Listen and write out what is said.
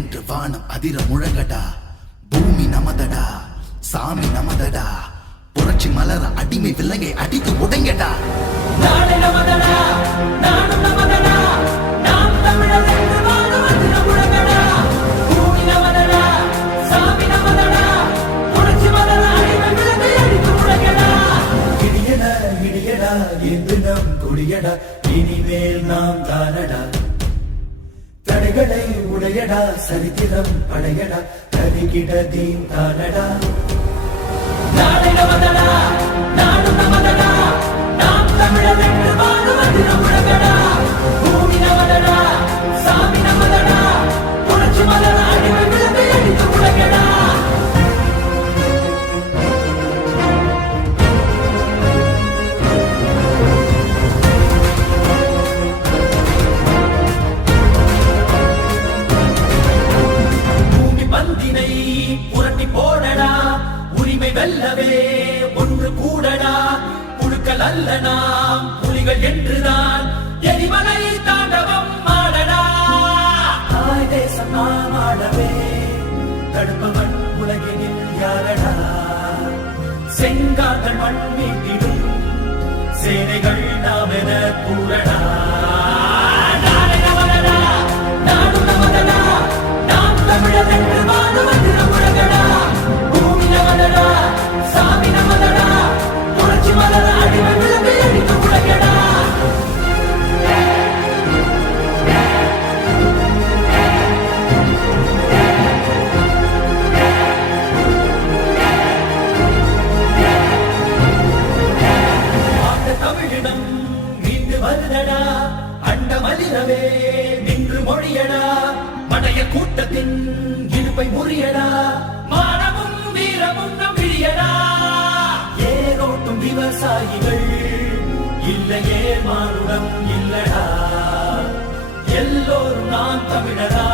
என்று வானம் அதிர முழங்கடா. பூமி நமதடா, சாமி நமதடா. புரட்சி மலர அடிமை விலங்கை அடித்து உடைங்கடா. நாடு நமதடா, நாடு நமதடா, நாம் தமிழர் என்று வானம் அதிர முழங்கடா. பூமி நமதடா, சாமி நமதடா, புரட்சி மலர அடிமை விலங்கை அடித்து உடைங்கடா. இடியடா இடியடா என்று நம் கொடியடா, இனிமேல் நாம் தானடா. தடைகளை உடையடா, சரித்திரம் படையடா, கதிகிட தீன் தானடா. நாடு நமதடா, நாடு நமதடா, நாம் தமிழர் என்று வானம் அதிர முழங்கடா. பூமி நமதடா, சாமி நமதடா, புரட்சி மலர அடிமை விலங்கை அடித்து உடைங்கடா. பூமி பந்தினை புரட்டி போடடா, உரிமை வெல்லவே ஒன்று கூடடா. புழுக்கள் அல்ல நாம் புலிகள் என்றுதான் எரிமலை தாண்டவம் ஆடடா. தாய் தேசம் நாம் ஆடவே தடுப்பவன் உலகினில் யாரடா. செங்கார்கள் மண் மீட்டிடும் சேனைகள் நாம் என கூறடா. நாடு நமதடா, நாடு நமதடா, நாம் தமிழர் என்று வானம் அதிர முழங்கடா. பூமி நமதடா, சாமி நமதடா, புரட்சி மலர அடிமை விலங்கை அடித்து உடைங்கடா. ஆண்ட தமிழினம் மீண்டு வருதடா, அண்ட மலிரவே நின்று மொழியடா. மடைய கூட்டத்தின் இடுப்பை முறியடா, மானமும் வீரமும் நம் விழியடா. ஏரோட்டும் விவசாயிகள் இல்லையே மானுடம் இல்லடா. எல்லோரும் நாம் தமிழரா,